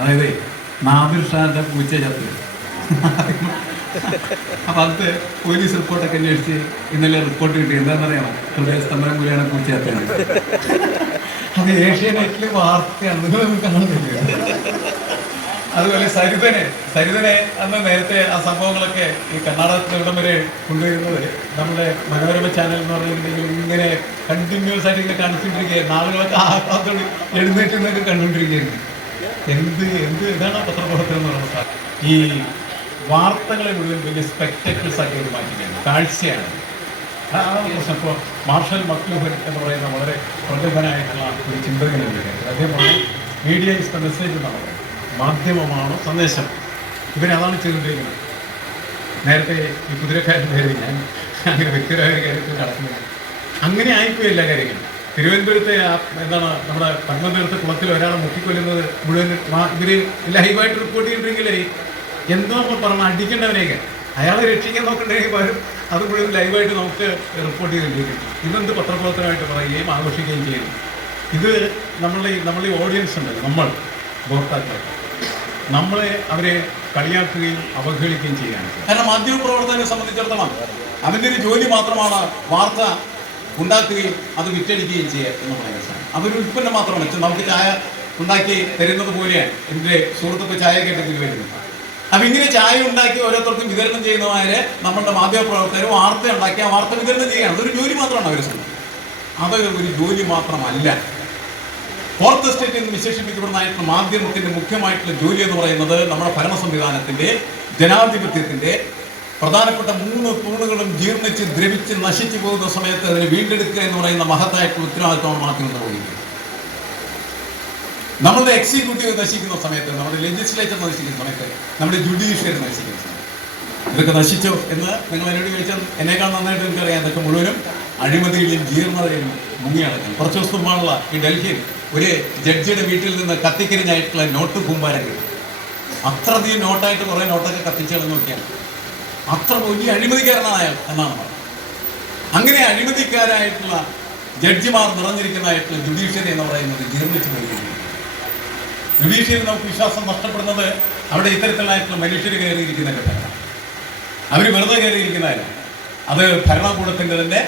അതായത് നാദിർ ഷാന്റെ പൂച്ച ചത്ത്. അപ്പൊ അത് പോലീസ് റിപ്പോർട്ടൊക്കെ അന്വേഷിച്ച് ഇന്നലെ റിപ്പോർട്ട് കിട്ടി. എന്താണെന്നറിയാമോ ഹൃദയസ്തംഭനം കൂടിയാണ് പൂച്ച ചത്തേണ്ടത്. അത് ഏഷ്യാനെറ്റിലെ വാർത്തയാണ്. നിങ്ങളൊന്നും കാണുന്നില്ല. അതുപോലെ സരിതനെ സരിതനെ അന്ന് നേരത്തെ ആ സംഭവങ്ങളൊക്കെ ഈ കർണാടകത്തിൽ ഇവിടം വരെ കൊണ്ടുവരുന്നത് നമ്മുടെ മനോരമ ചാനൽ എന്ന് പറഞ്ഞിട്ടുണ്ടെങ്കിൽ ഇങ്ങനെ കണ്ടിന്യൂസ് ആയിട്ട് ഇങ്ങനെ കാണിച്ചുകൊണ്ടിരിക്കുകയായിരുന്നു. നാളുകളൊക്കെ ഭാഗത്തോട് എഴുന്നേറ്റ് നിന്നൊക്കെ കണ്ടുകൊണ്ടിരിക്കുകയായിരുന്നു. എന്ത് എന്ത് ഇതാണ് പത്രപ്രവർത്തനം എന്ന് പറയുന്നത്? ഈ വാർത്തകളെ മുഴുവൻ വലിയ സ്പെക്ടക്കിൾസ് ആക്കി ഒരു മാറ്റിക്കുകയാണ് കാഴ്ചയാണ്. ഇപ്പോൾ മാർഷൽ മക്ലൂഹൻ എന്ന് പറയുന്ന വളരെ പ്രഗത്ഭനായിട്ടുള്ള ഒരു ചിന്തകനുണ്ട് അദ്ദേഹം പറഞ്ഞു മീഡിയ ഇസ് ദ മെസ്സേജ് എന്നാണ് പറയുന്നത്. മാധ്യമമാണോ സന്ദേശം? ഇവരതാണ് ചെയ്തുകൊണ്ടിരിക്കുന്നത്. നേരത്തെ ഈ കുതിരക്കാരൻ കാര്യം ഞാൻ അങ്ങനെ വ്യക്തിപരമായ കാര്യത്തിൽ നടക്കുന്നില്ല അങ്ങനെ ആയിപ്പോയി എല്ലാ കാര്യങ്ങളും. തിരുവനന്തപുരത്തെ എന്താണ് നമ്മുടെ പത്മതീർത്ഥ കുളത്തിൽ ഒരാളെ മുക്കിക്കൊല്ലുന്നത് മുഴുവൻ ഇവർ ലൈവായിട്ട് റിപ്പോർട്ട് ചെയ്തിട്ടുണ്ടെങ്കിൽ എന്തോ പറഞ്ഞ അടിക്കേണ്ടവനെയൊക്കെ അയാളെ രക്ഷിക്കാൻ നോക്കണ്ടെങ്കിൽ പകരം അത് മുഴുവൻ ലൈവായിട്ട് നമുക്ക് റിപ്പോർട്ട് ചെയ്തിട്ടുണ്ട് ഇതെന്ത് പത്രപ്രവർത്തനമായിട്ട് പറയുകയും ആഘോഷിക്കുകയും ചെയ്യുന്നു? ഇത് നമ്മളെ ഈ- നമ്മളെ ഓഡിയൻസ് ഉണ്ട് നമ്മൾ ഉപഭോക്താക്കൾ. നമ്മളെ അവരെ കളിയാക്കുകയും അവഹേളിക്കുകയും ചെയ്യുകയാണ് കാരണം മാധ്യമ പ്രവർത്തകനെ സംബന്ധിച്ചിടത്തോളം അവന്റെ ഒരു ജോലി മാത്രമാണ് വാർത്ത ഉണ്ടാക്കുകയും അത് വിറ്റടിക്കുകയും ചെയ്യുക എന്ന് പറയുന്നത്. അതൊരു ഉൽപ്പന്നം മാത്രമാണ്. നമുക്ക് ചായ ഉണ്ടാക്കി തരുന്നത് പോലെയാണ്. എന്റെ സുഹൃത്തുക്കൾ ചായ കേട്ടതിൽ വരുന്നത് അപ്പം ഇങ്ങനെ ചായ ഉണ്ടാക്കി ഓരോരുത്തർക്കും വിതരണം ചെയ്യുന്നവരെ നമ്മളുടെ മാധ്യമപ്രവർത്തകരും വാർത്ത ഉണ്ടാക്കി ആ വാർത്ത വിതരണം ചെയ്യുകയാണ്. അതൊരു ജോലി മാത്രമാണ് അവരെ സ്വന്തം അത് ഒരു ജോലി മാത്രമല്ല. ഫോർത്ത് സ്റ്റേറ്റ് എന്ന് വിശേഷിപ്പിക്കപ്പെടുന്നതായിട്ടുള്ള മാധ്യമത്തിന്റെ മുഖ്യമായിട്ടുള്ള ജോലി എന്ന് പറയുന്നത് നമ്മുടെ ഭരണ സംവിധാനത്തിന്റെ ജനാധിപത്യത്തിന്റെ പ്രധാനപ്പെട്ട മൂന്ന് തൂണുകളും ജീർണിച്ച് ദ്രവിച്ച് നശിച്ചു പോകുന്ന സമയത്ത് അതിനെ വീണ്ടെടുക്കുക എന്ന് പറയുന്ന മഹത്തായിട്ടുള്ള ഉത്തരവാദിത്തമാണ് മാധ്യമം നിർവഹിക്കുന്നത് നമ്മുടെ എക്സിക്യൂട്ടീവ് നശിക്കുന്ന സമയത്ത് നമ്മുടെ ലെജിസ്ലേച്ചർ നശിക്കുന്ന സമയത്ത് നമ്മുടെ ജുഡീഷ്യറി നശിക്കുന്ന സമയത്ത്. ഇതൊക്കെ നശിച്ചോ എന്ന് നിങ്ങൾ എന്നോട് ചോദിച്ചാൽ എന്നേക്കാൾ നന്നായിട്ട് എനിക്കറിയാം. ഇതൊക്കെ മുഴുവനും അഴിമതിയിലും ജീർണതയിലും മുങ്ങി നടക്കും കുറച്ച് ദിവസം മുമ്പാണുള്ള ഈ ഡൽഹിയിൽ ഒരു ജഡ്ജിയുടെ വീട്ടിൽ നിന്ന് കത്തിക്കരിഞ്ഞായിട്ടുള്ള നോട്ട് കൂമ്പാരം കിട്ടും അത്രയധികം നോട്ടായിട്ട് കുറേ നോട്ടൊക്കെ കത്തിച്ചു നോക്കിയാണ്. അത്ര വലിയ അഴിമതിക്കാരനാണ് എന്നാണ് പറയുന്നത്. അങ്ങനെ അഴിമതിക്കാരായിട്ടുള്ള ജഡ്ജിമാർ നിറഞ്ഞിരിക്കുന്നതായിട്ടുള്ള ജുഡീഷ്യറി എന്ന് പറയുന്നത് ജീർണിച്ചു വരികയാണ് ജുഡീഷ്യറി നമുക്ക് വിശ്വാസം നഷ്ടപ്പെടുന്നത് അവിടെ ഇത്തരത്തിലായിട്ടുള്ള മനുഷ്യർ കയറിയിരിക്കുന്ന ഘട്ടമാണ് അവർ വെറുതെ കയറിയിരിക്കുന്നതല്ല അത് ഭരണകൂടത്തിന്റെ തന്നെ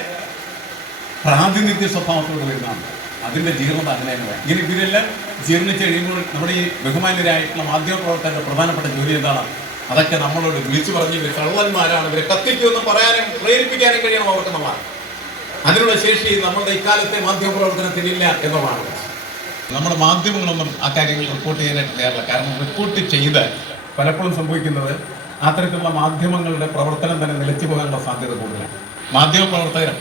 പ്രാതിനിധ്യ സ്വഭാവത്തോട് വരുന്നതാണ്. അതിന്റെ ജീർണത അങ്ങനെയാണ് വേണം. ഇങ്ങനെ ഇവരെല്ലാം ജീർണിച്ച് കഴിയുമ്പോൾ നമ്മുടെ ഈ ബഹുമാന്യരായിട്ടുള്ള മാധ്യമപ്രവർത്തകരുടെ പ്രധാനപ്പെട്ട ജോലി എന്താണ്? അതൊക്കെ നമ്മളോട് വിളിച്ചു പറഞ്ഞ് ഇവർ കള്ളന്മാരാണ്. ഇവരെ കത്തിക്കുമെന്ന് പറയാനും പ്രേരിപ്പിക്കാനും കഴിയണം അവർക്ക് നമ്മൾ അതിനുള്ള ശേഷി നമ്മുടെ ഇക്കാലത്തെ മാധ്യമപ്രവർത്തനത്തിനില്ല എന്നതാണ്. നമ്മുടെ മാധ്യമങ്ങളൊന്നും ആ കാര്യങ്ങൾ റിപ്പോർട്ട് ചെയ്യാനായിട്ട് തയ്യാറില്ല. കാരണം റിപ്പോർട്ട് ചെയ്ത് പലപ്പോഴും സംഭവിക്കുന്നത് അത്തരത്തിലുള്ള മാധ്യമങ്ങളുടെ പ്രവർത്തനം തന്നെ നിലച്ചു പോകാനുള്ള സാധ്യത കൂടുതലാണ്. മാധ്യമ പ്രവർത്തകർ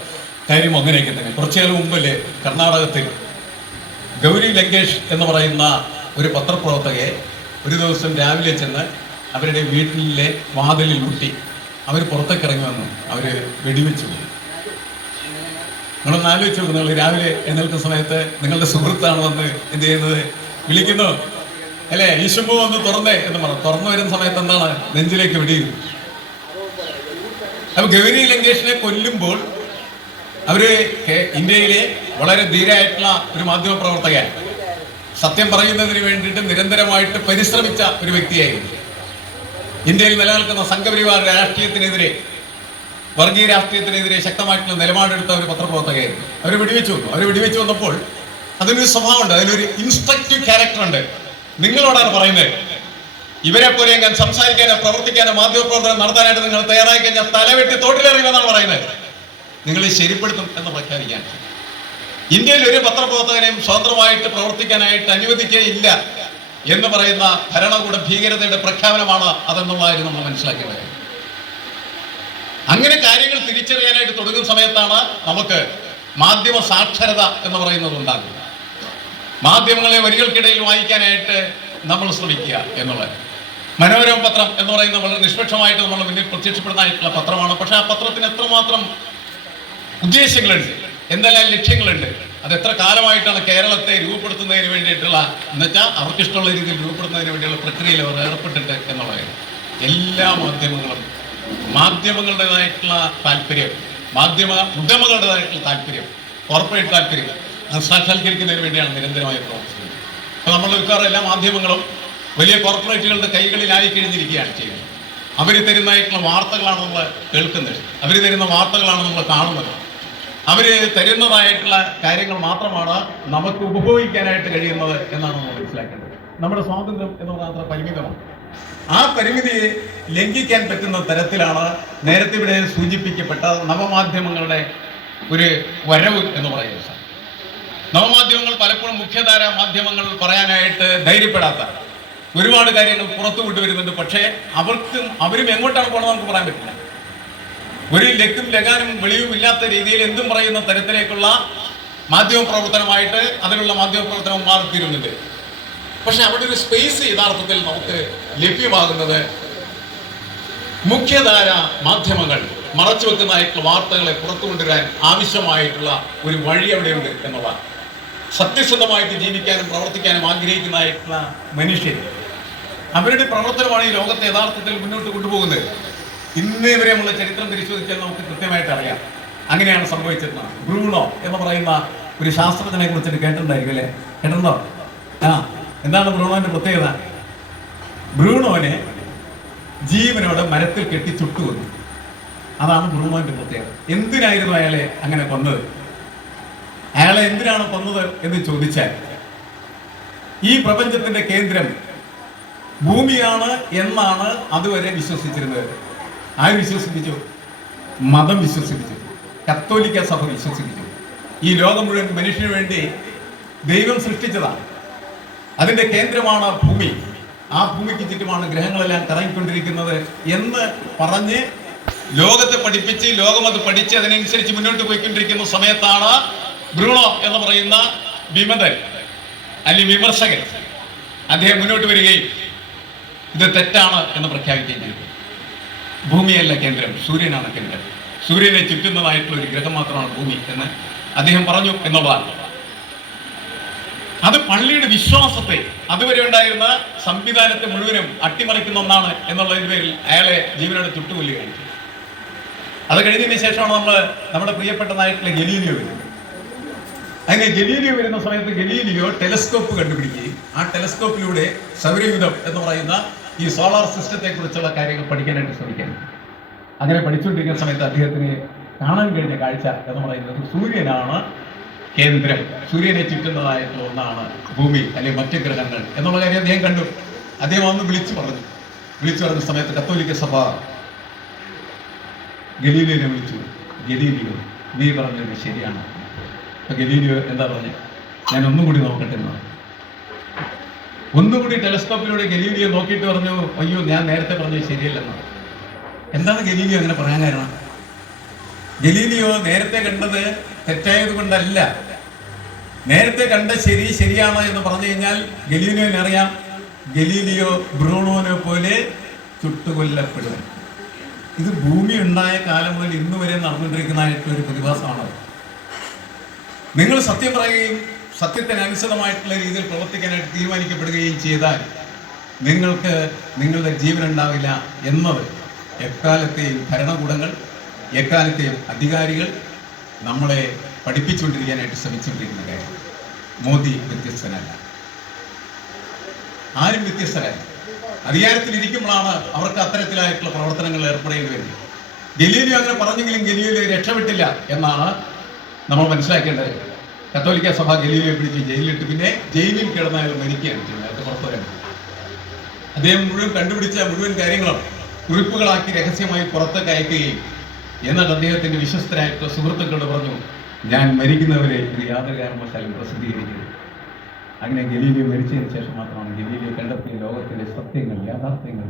കാര്യം അങ്ങനെയൊക്കെ തന്നെ. കുറച്ചു കാലം മുമ്പല്ലേ കർണാടകത്തിൽ ഗൗരി ലങ്കേഷ് എന്ന് പറയുന്ന ഒരു പത്രപ്രവർത്തകയെ ഒരു ദിവസം രാവിലെ ചെന്ന് അവരുടെ വീട്ടിലെ വാതിലിൽ മുട്ടി അവർ പുറത്തേക്ക് ഇറങ്ങി വന്നു. അവർ വെടിവെച്ചു പോയി. നിങ്ങളൊന്ന് ആലോചിച്ച് നിങ്ങൾ രാവിലെ എഴുന്നേൽക്കുന്ന സമയത്ത് നിങ്ങളുടെ സുഹൃത്താണ് വന്ന് എന്ത് ചെയ്യുന്നത്? വിളിക്കുന്നു. അല്ലേ ഈശുമ്പോ വന്ന് തുറന്നേ എന്ന് പറഞ്ഞു. തുറന്നു വരുന്ന സമയത്ത് എന്താണ്? നെഞ്ചിലേക്ക് വെടിയുന്നു അപ്പൊ ഗൗരി ലങ്കേഷിനെ കൊല്ലുമ്പോൾ അവർ ഇന്ത്യയിലെ വളരെ ധീരായിട്ടുള്ള ഒരു മാധ്യമ പ്രവർത്തകൻ. സത്യം പറയുന്നതിന് വേണ്ടിയിട്ട് നിരന്തരമായിട്ട് പരിശ്രമിച്ച ഒരു വ്യക്തിയായിരുന്നു. ഇന്ത്യയിൽ നിലനിൽക്കുന്ന സംഘപരിവാർ രാഷ്ട്രീയത്തിനെതിരെ വർഗീയ രാഷ്ട്രീയത്തിനെതിരെ ശക്തമായിട്ടുള്ള നിലപാടെടുത്ത ഒരു പത്രപ്രവർത്തകയായിരുന്നു. അവർ വെടിവെച്ചു. വന്നു അവർ വെടിവെച്ചു വന്നപ്പോൾ അതിനൊരു സ്വഭാവമുണ്ട്. അതിനൊരു ഇൻസ്ട്രക്റ്റീവ് ക്യാരക്ടർ ഉണ്ട്. നിങ്ങളോടാണ് പറയുന്നത്? ഇവരെ പോലെ ഞാൻ സംസാരിക്കാനോ പ്രവർത്തിക്കാനോ മാധ്യമപ്രവർത്തനം നടത്താനായിട്ട് നിങ്ങൾ തയ്യാറായി കഴിഞ്ഞാൽ തലവെട്ടി തോട്ടിലിറങ്ങുമെന്നാണ് പറയുന്നത്. നിങ്ങളെ ശരിപ്പെടുത്തും എന്ന് പ്രഖ്യാപിക്കാൻ ഇന്ത്യയിൽ ഒരു പത്രപ്രവർത്തകനെയും സ്വതന്ത്രമായിട്ട് പ്രവർത്തിക്കാനായിട്ട് അനുവദിക്കുകയില്ല. എന്ന് പറയുന്ന ഭരണകൂട ഭീകരതയുടെ പ്രഖ്യാപനമാണ് അതെന്നുള്ളതായിരുന്നു നമ്മൾ മനസ്സിലാക്കേണ്ടത്. അങ്ങനെ കാര്യങ്ങൾ തിരിച്ചറിയാനായിട്ട് തുടങ്ങുന്ന സമയത്താണ് നമുക്ക് മാധ്യമ സാക്ഷരത എന്ന് പറയുന്നത് ഉണ്ടാകുന്നത്. മാധ്യമങ്ങളെ വരികൾക്കിടയിൽ വായിക്കാനായിട്ട് നമ്മൾ ശ്രമിക്കുക എന്നുള്ളത്. മനോരമ പത്രം എന്ന് പറയുന്ന വളരെ നിഷ്പക്ഷമായിട്ട് നമ്മൾ മുന്നിൽ പ്രത്യക്ഷപ്പെടുന്നതായിട്ടുള്ള പത്രമാണ്. പക്ഷെ ആ പത്രത്തിന് എത്രമാത്രം ഉദ്ദേശങ്ങളുണ്ട് എന്തെല്ലാം ലക്ഷ്യങ്ങളുണ്ട് അത് എത്ര കാലമായിട്ടാണ് കേരളത്തെ രൂപപ്പെടുത്തുന്നതിന് വേണ്ടിയിട്ടുള്ള എന്നുവെച്ചാൽ അവർക്കിഷ്ടമുള്ള രീതിയിൽ രൂപപ്പെടുത്തുന്നതിന് വേണ്ടിയുള്ള പ്രക്രിയയിൽ അവർ ഏർപ്പെട്ടിട്ട് എന്നുള്ളത് എല്ലാ മാധ്യമങ്ങളും മാധ്യമങ്ങളുടേതായിട്ടുള്ള താല്പര്യം മാധ്യമ ഉദ്യമങ്ങളുടേതായിട്ടുള്ള താല്പര്യം കോർപ്പറേറ്റ് താല്പര്യം അത് സാക്ഷാത്കരിക്കുന്നതിന് വേണ്ടിയാണ് നിരന്തരമായി പ്രവർത്തിക്കുന്നത്. അപ്പോൾ നമ്മൾ മിക്കവാറും എല്ലാ മാധ്യമങ്ങളും വലിയ കോർപ്പറേറ്റുകളുടെ കൈകളിലായി കഴിഞ്ഞിരിക്കുകയാണ് ചെയ്യുന്നത്. അവർ തരുന്നതായിട്ടുള്ള വാർത്തകളാണ് നമ്മൾ കേൾക്കുന്നത്. അവർ തരുന്ന വാർത്തകളാണ് നമ്മൾ കാണുന്നത്. അവർ തരുന്നതായിട്ടുള്ള കാര്യങ്ങൾ മാത്രമാണ് നമുക്ക് ഉപഭോഗിക്കാനായിട്ട് കഴിയുന്നത് എന്നാണ് നമ്മൾ മനസ്സിലാക്കേണ്ടത്. നമ്മുടെ സ്വാതന്ത്ര്യം എന്ന് പറഞ്ഞാൽ അത്ര പരിമിതമാണ്. ആ പരിമിതിയെ ലംഘിക്കാൻ പറ്റുന്ന തരത്തിലാണ് നേരത്തെ ഇവിടെ സൂചിപ്പിക്കപ്പെട്ട നവമാധ്യമങ്ങളുടെ ഒരു വരവ് എന്ന് പറയുന്നത്. നവമാധ്യമങ്ങൾ പലപ്പോഴും മുഖ്യധാര മാധ്യമങ്ങൾ പറയാനായിട്ട് ധൈര്യപ്പെടാത്ത ഒരുപാട് കാര്യങ്ങൾ പുറത്തു വിട്ടുവരുന്നുണ്ട് പക്ഷേ അവർക്കും അവരും എങ്ങോട്ടാണ് പോകണമെന്ന് നമുക്ക് പറയാൻ പറ്റില്ല. ഒരു ലക്കും ലഗാനും വെളിയും ഇല്ലാത്ത രീതിയിൽ എന്തും പറയുന്ന തരത്തിലേക്കുള്ള മാധ്യമ പ്രവർത്തനമായിട്ട് അതിനുള്ള മാധ്യമ പ്രവർത്തനം മാറിത്തീരുന്നുണ്ട്. പക്ഷെ അവിടെ ഒരു സ്പേസ് യഥാർത്ഥത്തിൽ നമുക്ക് ലഭ്യമാകുന്നത് മുഖ്യധാര മാധ്യമങ്ങൾ മറച്ചു വെക്കുന്നതായിട്ടുള്ള വാർത്തകളെ പുറത്തു കൊണ്ടുവരാൻ ആവശ്യമായിട്ടുള്ള ഒരു വഴി അവിടെയുണ്ട് എന്നുള്ളതാണ്. സത്യസന്ധമായിട്ട് ജീവിക്കാനും പ്രവർത്തിക്കാനും ആഗ്രഹിക്കുന്നതായിട്ടുള്ള മനുഷ്യൻ അവരുടെ പ്രവർത്തനമാണ് ഈ ലോകത്തെ യഥാർത്ഥത്തിൽ മുന്നോട്ട് കൊണ്ടുപോകുന്നത്. ഇന്നേ നമ്മൾ ചരിത്രം പരിശോധിച്ചാൽ നമുക്ക് കൃത്യമായിട്ട് അറിയാം. അങ്ങനെയാണ് സംഭവിച്ചിരുന്നത് ബ്രൂണോ എന്ന് പറയുന്ന ഒരു ശാസ്ത്രജ്ഞനെ കുറിച്ചിട്ട് കേട്ടിട്ടുണ്ടായിരിക്കും അല്ലേ? കേട്ടിട്ടുണ്ടോ? ആ എന്താണ് ബ്രൂണോന്റെ പ്രത്യേകത? ബ്രൂണോനെ ജീവനോട് മരത്തിൽ കെട്ടി ചുട്ടു വന്നു അതാണ് ബ്രൂണോന്റെ പ്രത്യേകത. എന്തിനായിരുന്നു അയാളെ അങ്ങനെ കൊന്നത്? അയാളെ എന്തിനാണ് കൊന്നത് എന്ന് ചോദിച്ചാൽ ഈ പ്രപഞ്ചത്തിന്റെ കേന്ദ്രം ഭൂമിയാണ് എന്നാണ് അതുവരെ വിശ്വസിച്ചിരുന്നത്. ആര് വിശ്വസിപ്പിച്ചു? മതം വിശ്വസിപ്പിച്ചു. കത്തോലിക്ക സഭ വിശ്വസിപ്പിച്ചു. ഈ ലോകം മുഴുവൻ മനുഷ്യന് വേണ്ടി ദൈവം സൃഷ്ടിച്ചതാണ്. അതിന്റെ കേന്ദ്രമാണ് ഭൂമി. ആ ഭൂമിക്ക് ചുറ്റുമാണ് ഗ്രഹങ്ങളെല്ലാം കറങ്ങിക്കൊണ്ടിരിക്കുന്നത് എന്ന് പറഞ്ഞ് ലോകത്തെ പഠിപ്പിച്ച് ലോകം അത് പഠിച്ച് അതിനനുസരിച്ച് മുന്നോട്ട് പോയിക്കൊണ്ടിരിക്കുന്ന സമയത്താണ് ബ്രൂണോ എന്ന് പറയുന്ന വിമതൻ അല്ലെങ്കിൽ വിമർശകൻ. അദ്ദേഹം മുന്നോട്ട് വരികയും ഇത് തെറ്റാണ് എന്ന് പ്രഖ്യാപിക്കുകയും ചെയ്തു. ഭൂമിയല്ല കേന്ദ്രം സൂര്യനാണ് കേന്ദ്രം. സൂര്യനെ ചുറ്റുന്നതായിട്ടുള്ള ഒരു ഗ്രഹം മാത്രമാണ് ഭൂമി എന്ന് അദ്ദേഹം പറഞ്ഞു എന്നുള്ളതാണ്. അത് പള്ളിയുടെ വിശ്വാസത്തെ അതുവരെ ഉണ്ടായിരുന്ന സംവിധാനത്തെ മുഴുവനും അട്ടിമറിക്കുന്ന ഒന്നാണ് എന്നുള്ളതിന്റെ പേരിൽ അയാളെ ജീവനോട് ചുട്ടുകൊല്ലി കഴിച്ചു അത് കഴിഞ്ഞതിന് ശേഷമാണ് നമ്മൾ നമ്മുടെ പ്രിയപ്പെട്ട പ്രിയപ്പെട്ടതായിട്ടുള്ള ഗലീലിയോ വരുന്നത്. അങ്ങനെ ഗലീലിയോ വരുന്ന സമയത്ത് ഗലീലിയോ ടെലസ്കോപ്പ് കണ്ടുപിടിക്കുകയും ആ ടെലസ്കോപ്പിലൂടെ സൗരയുധം എന്ന് പറയുന്ന ഈ സോളാർ സിസ്റ്റത്തെ കുറിച്ചുള്ള കാര്യങ്ങൾ പഠിക്കാനായിട്ട് ശ്രമിക്കാം അങ്ങനെ പഠിച്ചുകൊണ്ടിരിക്കുന്ന സമയത്ത് അദ്ദേഹത്തിന് കാണാൻ കഴിഞ്ഞ കാഴ്ച എന്ന് പറയുന്നത് സൂര്യനാണ് കേന്ദ്രം. സൂര്യനെ ചുറ്റുന്നതായിട്ടുള്ള ഒന്നാണ് ഭൂമി അല്ലെങ്കിൽ മറ്റു ഗ്രഹങ്ങൾ എന്നുള്ള കാര്യം അദ്ദേഹം കണ്ടു. അദ്ദേഹം അന്ന് വിളിച്ചു പറഞ്ഞു. വിളിച്ചു പറഞ്ഞ സമയത്ത് കത്തോലിക്ക സഭ ഗലീലിനെ വിളിച്ചു. ഗലീലിയോ നീ പറഞ്ഞത് ശരിയാണ്. അപ്പൊ ഗലീലിയോ എന്താ പറഞ്ഞത് ഞാൻ ഒന്നും കൂടി നോക്കട്ടെ എന്ന് പറഞ്ഞു. ഒന്നുകൂടി ടെലസ്കോപ്പിലൂടെ ഗലീലിയോ നോക്കിയിട്ട് പറഞ്ഞു അയ്യോ ഞാൻ നേരത്തെ പറഞ്ഞത് ശരിയല്ലെന്ന്. എന്താണ് ഗലീലിയോ അങ്ങനെ പറയാൻ കാരണം? ഗലീലിയോ നേരത്തെ കണ്ടത് തെറ്റായത് കൊണ്ടല്ല. നേരത്തെ കണ്ട ശരി ശരിയാണ് എന്ന് പറഞ്ഞു കഴിഞ്ഞാൽ ഗലീലിയോനെ അറിയാം. ഗലീലിയോ ബ്രൂണോനെ പോലെ ചുട്ടുകൊല്ലപ്പെടും. ഇത് ഭൂമി ഉണ്ടായ കാലം മുതൽ ഇന്നുവരെ നടന്നുകൊണ്ടിരിക്കുന്നതായിട്ടുള്ള ഒരു പ്രതിഭാസമാണ് നിങ്ങൾ സത്യം പറയുകയും സത്യത്തിന് അനുസൃതമായിട്ടുള്ള രീതിയിൽ പ്രവർത്തിക്കാനായിട്ട് തീരുമാനിക്കപ്പെടുകയും ചെയ്താൽ നിങ്ങൾക്ക് നിങ്ങളുടെ ജീവൻ ഉണ്ടാവില്ല എന്നത് എക്കാലത്തെയും ഭരണകൂടങ്ങൾ എക്കാലത്തെയും അധികാരികൾ നമ്മളെ പഠിപ്പിച്ചുകൊണ്ടിരിക്കാനായിട്ട് ശ്രമിച്ചുകൊണ്ടിരിക്കുന്ന കാര്യം. മോദി വ്യത്യസ്തനല്ല. ആരും വ്യത്യസ്തരല്ല. അധികാരത്തിലിരിക്കുമ്പോഴാണ് അവർക്ക് അത്തരത്തിലായിട്ടുള്ള പ്രവർത്തനങ്ങൾ ഏർപ്പെടേണ്ടി വരുന്നത്. ഗലീലിയോ അങ്ങനെ പറഞ്ഞെങ്കിലും ഗലീലിയോ രക്ഷപ്പെട്ടില്ല എന്നാണ് നമ്മൾ മനസ്സിലാക്കേണ്ടത്. കത്തോലിക്ക സഭ ഗലീലിയെ പിടിച്ച് ജയിലിലിട്ട് പിന്നെ ജയിലിൽ കിടന്ന അയാൾ മരിക്കുകയാണ് ചെയ്യുന്നത് അയാൾക്ക് പുറത്തു വരാൻ അദ്ദേഹം മുഴുവൻ കണ്ടുപിടിച്ച മുഴുവൻ കാര്യങ്ങളും കുറിപ്പുകളാക്കി രഹസ്യമായി പുറത്തേക്ക് അയക്കുകയും എന്നിട്ട് അദ്ദേഹത്തിന്റെ വിശ്വസ്തരായിട്ടുള്ള സുഹൃത്തുക്കളോട് പറഞ്ഞു ഞാൻ മരിക്കുന്നവരെ ഇത് യാതൊരു കാരണവശാലും പ്രസിദ്ധീകരിക്കുന്നു അങ്ങനെ ഗലീലിയോ മരിച്ചതിന് ശേഷം മാത്രമാണ് ഗലീലിയെ കണ്ടെത്തിയ ലോകത്തിലെ സത്യങ്ങൾ യാഥാർത്ഥ്യങ്ങൾ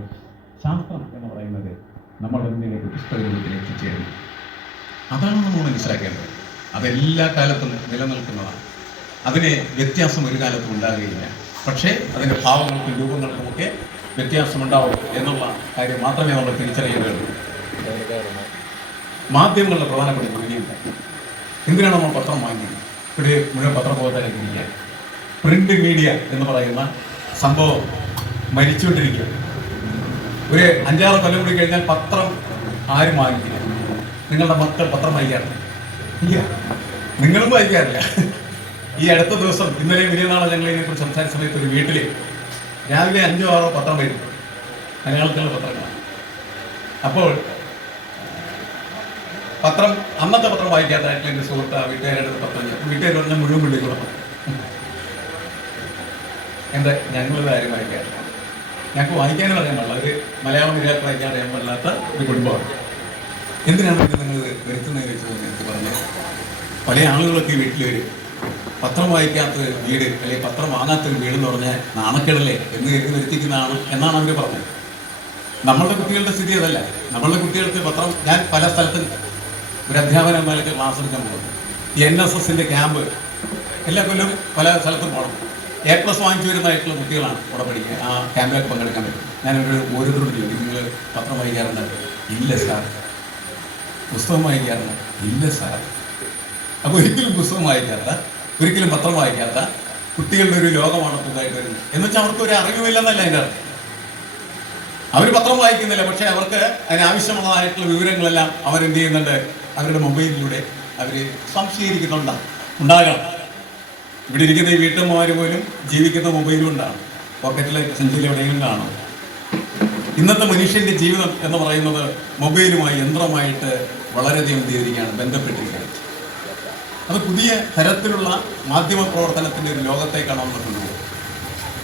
ശാസ്ത്രം എന്ന് പറയുന്നത് നമ്മൾ എന്തിനേക്ക് പുസ്തകത്തിലേക്ക് എത്തിച്ചേരുന്നു അതാണ് നമ്മൾ മനസ്സിലാക്കേണ്ടത്. അതെല്ലാ കാലത്തും നിലനിൽക്കുന്നതാണ്. അതിന് വ്യത്യാസം ഒരു കാലത്തും ഉണ്ടാകുകയില്ല. പക്ഷേ അതിന്റെ ഭാവങ്ങൾക്കും രൂപങ്ങൾക്കും ഒക്കെ വ്യത്യാസമുണ്ടാവും എന്നുള്ള കാര്യം മാത്രമേ നമ്മൾ തിരിച്ചറിയേണ്ടതുള്ളൂ. മാധ്യമങ്ങളുടെ പ്രധാനപ്പെട്ട ജോലിയുണ്ട് എന്തിനാണ് നമ്മൾ പത്രം വാങ്ങിയത്? ഇവിടെ മുഴുവൻ പത്രബോധത്തിലേക്ക് പ്രിന്റ് മീഡിയ എന്ന് പറയുന്ന സംഭവം മരിച്ചുകൊണ്ടിരിക്കുക ഒരു അഞ്ചാറ് കൊല്ലം കൂടി കഴിഞ്ഞാൽ പത്രം ആരും വാങ്ങിക്കില്ല. നിങ്ങളുടെ മക്കൾ പത്രം വായിക്കാറില്ല. ഇല്ല. നിങ്ങളും വായിക്കാറില്ല ഈ അടുത്ത ദിവസം ഇന്നലെ വലിയ നാളെ ഞങ്ങൾ ഇതിനെക്കുറിച്ച് സംസാരിച്ച സമയത്ത് ഒരു വീട്ടിൽ രാവിലെ അഞ്ചോ ആറോ പത്രം വരും മലയാളത്തിലുള്ള പത്രങ്ങളാണ്. അപ്പോൾ പത്രം അന്നത്തെ പത്രം വായിക്കാത്തതായിട്ടുള്ള എന്റെ സുഹൃത്ത് വീട്ടുകാരുടെ പത്രം ഞാൻ വീട്ടുകാർ പറഞ്ഞാൽ മുഴുവൻ പുള്ളി കൊടുക്കും എന്താ ഞങ്ങളിത് ആരും വായിക്കാറില്ല. ഞങ്ങൾക്ക് വായിക്കാനും അറിയാൻ പാടില്ല. ഒരു മലയാളം മര്യാദ വായിക്കാൻ അറിയാൻ പാടില്ലാത്ത ഒരു കുടുംബമാണ്. എന്തിനാണ് നിങ്ങൾ വരുത്തുന്നതെന്ന് വെച്ചത് എനിക്ക് പറഞ്ഞത്? പല ആളുകളൊക്കെ വീട്ടിൽ വരും. പത്രം വായിക്കാത്ത വീട് അല്ലെങ്കിൽ പത്രം വാങ്ങാത്ത വീട് എന്ന് പറഞ്ഞാൽ നാണക്കേടല്ലേ എന്ന് കരുതി വരുത്തിക്കുന്നതാണ് എന്നാണ് അവർ പറഞ്ഞത്. നമ്മളുടെ കുട്ടികളുടെ സ്ഥിതി അതല്ല. നമ്മളുടെ കുട്ടികൾക്ക് പത്രം ഞാൻ പല സ്ഥലത്തും ഒരു അധ്യാപന നിലയ്ക്ക് ക്ലാസ് എടുക്കാൻ പോകുന്നു. എൻ എസ് എസിന്റെ ക്യാമ്പ് എല്ലാ കൊല്ലം പല സ്ഥലത്തും പോകണം. എ പ്ലസ് വാങ്ങിച്ചു വരുന്നതായിട്ടുള്ള കുട്ടികളാണ് അവിടെ പഠിക്കുക. ആ ക്യാമ്പിലൊക്കെ പങ്കെടുക്കാൻ പറ്റും. ഞാനൊരു ഓരോരുത്തരോട് ചോദിക്കും നിങ്ങൾ പത്രം വായിക്കാറുണ്ട്? ഇല്ല സാർ. പുസ്തകം വായിക്കാറുണ്ട്? ഇല്ല സാർ. അപ്പോൾ ഒരിക്കലും പുസ്തകം വായിക്കാത്ത ഒരിക്കലും പത്രം വായിക്കാത്ത കുട്ടികളുടെ ഒരു ലോകമാണ് പുതുതായിട്ട് വരുന്നത്. എന്ന് വെച്ചാൽ അവർക്ക് ഒരു അറിവുമില്ലെന്നല്ല അതിന്റെ അർത്ഥം. അവർ പത്രം വായിക്കുന്നില്ല പക്ഷേ അവർക്ക് അതിനാവശ്യമുള്ളതായിട്ടുള്ള വിവരങ്ങളെല്ലാം അവരെന്ത് ചെയ്യുന്നുണ്ട്? അവരുടെ മൊബൈലിലൂടെ അവർ സംശീകരിക്കുന്നുണ്ട് ഉണ്ടാകണം. ഇവിടെ ഇരിക്കുന്ന ഈ വീട്ടമ്മമാർ പോലും ജീവിക്കുന്ന മൊബൈൽ കൊണ്ടാണ് പോക്കറ്റിലെ സഞ്ചിയിൽ എവിടെയെങ്കിലും കാണും ഇന്നത്തെ മനുഷ്യന്റെ ജീവിതം എന്ന് പറയുന്നത് മൊബൈലുമായി യന്ത്രമായിട്ട് വളരെയധികം ബന്ധപ്പെട്ടിരിക്കുകയാണ് അത് പുതിയ തരത്തിലുള്ള മാധ്യമ പ്രവർത്തനത്തിന്റെ ഒരു ലോകത്തേക്കാണ് നമ്മൾ കൊണ്ടുപോകുന്നത്.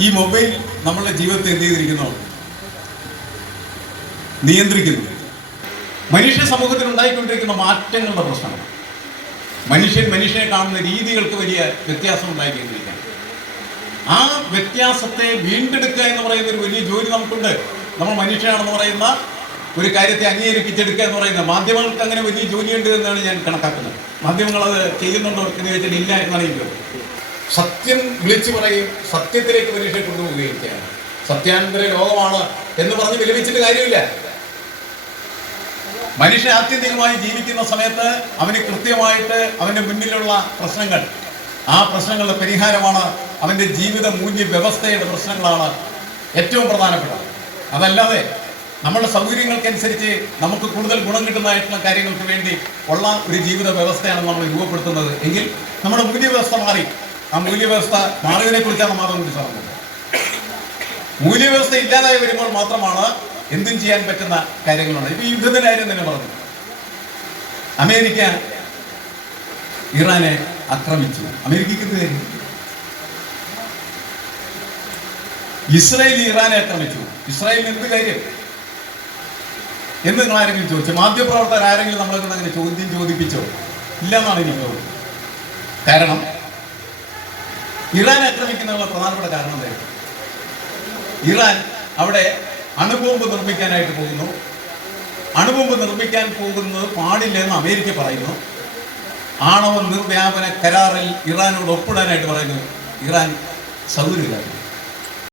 ഈ മൊബൈൽ നമ്മളുടെ ജീവിതത്തെ എന്ത് ചെയ്തിരിക്കുന്നു? നിയന്ത്രിക്കുന്നു. മനുഷ്യ സമൂഹത്തിൽ ഉണ്ടായിക്കൊണ്ടിരിക്കുന്ന മാറ്റങ്ങളുടെ പ്രശ്നമാണ്. മനുഷ്യൻ മനുഷ്യനെ കാണുന്ന രീതികൾക്ക് വലിയ വ്യത്യാസം ഉണ്ടായിക്കൊണ്ടിരിക്കുകയാണ്. ആ വ്യത്യാസത്തെ വീണ്ടെടുക്കുക എന്ന് പറയുന്ന ഒരു വലിയ ജോലി നമുക്കുണ്ട്. നമ്മൾ മനുഷ്യനാണെന്ന് പറയുന്ന ഒരു കാര്യത്തെ അംഗീകരിപ്പിച്ചെടുക്കുക എന്ന് പറയുന്നത് മാധ്യമങ്ങൾക്ക് അങ്ങനെ വലിയ ജോലിയുണ്ട് എന്നാണ് ഞാൻ കണക്കാക്കുന്നത്. മാധ്യമങ്ങൾ അത് ചെയ്യുന്നുണ്ടോ എന്ന് ചോദിച്ചാൽ ഇല്ല എന്നാണ് എനിക്ക് സത്യം വിളിച്ചു പറയും സത്യത്തിലേക്ക് മനുഷ്യരെ കൊണ്ടുപോവുകയും ചെയ്യണം സത്യാനന്തര ലോകമാണ് എന്ന് പറഞ്ഞ് വിലപിച്ചിട്ട് കാര്യമില്ല. മനുഷ്യൻ ആത്യന്തികമായി ജീവിക്കുന്ന സമയത്ത് അവന് കൃത്യമായിട്ട് അവന്റെ മുന്നിലുള്ള പ്രശ്നങ്ങൾ ആ പ്രശ്നങ്ങളുടെ പരിഹാരമാണ് അവന്റെ ജീവിത മൂല്യ വ്യവസ്ഥയുടെ പ്രശ്നങ്ങളാണ് ഏറ്റവും പ്രധാനപ്പെട്ടത്. അതല്ലാതെ നമ്മുടെ സൗകര്യങ്ങൾക്കനുസരിച്ച് നമുക്ക് കൂടുതൽ ഗുണം കിട്ടുന്നതായിട്ടുള്ള കാര്യങ്ങൾക്ക് വേണ്ടി ഉള്ള ഒരു ജീവിത വ്യവസ്ഥയാണ് നമ്മൾ രൂപപ്പെടുത്തുന്നത്. എങ്കിൽ നമ്മുടെ മൂല്യവ്യവസ്ഥ മാറി. ആ മൂല്യവ്യവസ്ഥ മാറിയതിനെ കുറിച്ചാണ് മാധവൻ കുറിച്ച് പറഞ്ഞത്. മൂല്യവ്യവസ്ഥ ഇല്ലാതായി വരുമ്പോൾ മാത്രമാണ് എന്തും ചെയ്യാൻ പറ്റുന്ന കാര്യങ്ങളുണ്ട് ഇപ്പൊ യുദ്ധത്തിനായിരുന്നു തന്നെ പറഞ്ഞു. അമേരിക്ക ഇറാനെ ആക്രമിച്ചു. അമേരിക്കയ്ക്ക് ഇസ്രായേൽ ഇറാനെ ആക്രമിച്ചു. ഇസ്രായേലിന് എന്ത് കാര്യം? എന്ന് നിങ്ങൾ ആരെങ്കിലും ചോദിച്ചു? മാധ്യമപ്രവർത്തകർ ആരെങ്കിലും നമ്മളെ കൊണ്ട് അങ്ങനെ ചോദ്യം ചോദിപ്പിച്ചോ? ഇല്ല എന്നാണ് എനിക്ക് തോന്നുന്നത്. കാരണം ഇറാൻ ആക്രമിക്കുന്നതിനുള്ള പ്രധാനപ്പെട്ട കാരണം എന്തായിരുന്നു ഇറാൻ അവിടെ അണുബോംബ് നിർമ്മിക്കാനായിട്ട് പോകുന്നു. അണുബോംബ് നിർമ്മിക്കാൻ പോകുന്നത് പാടില്ലെന്ന് അമേരിക്ക പറയുന്നു. ആണവ നിർവ്യാപന കരാറിൽ ഇറാനോട് ഒപ്പിടാനായിട്ട് പറയുന്നു. ഇറാൻ സൗകര്യമില്ലായിരുന്നു